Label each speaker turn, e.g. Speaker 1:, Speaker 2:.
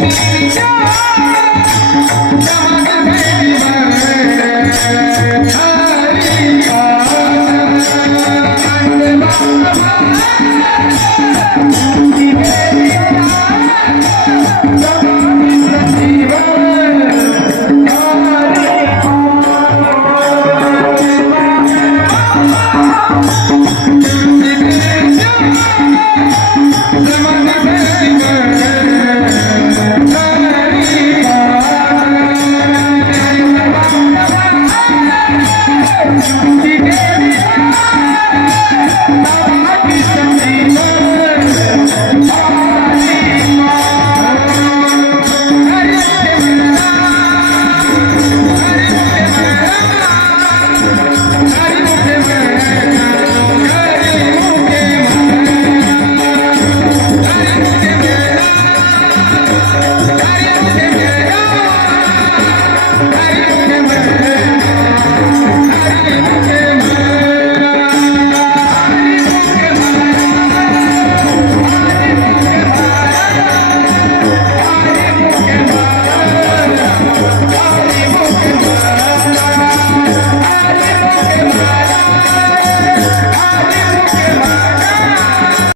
Speaker 1: Come on.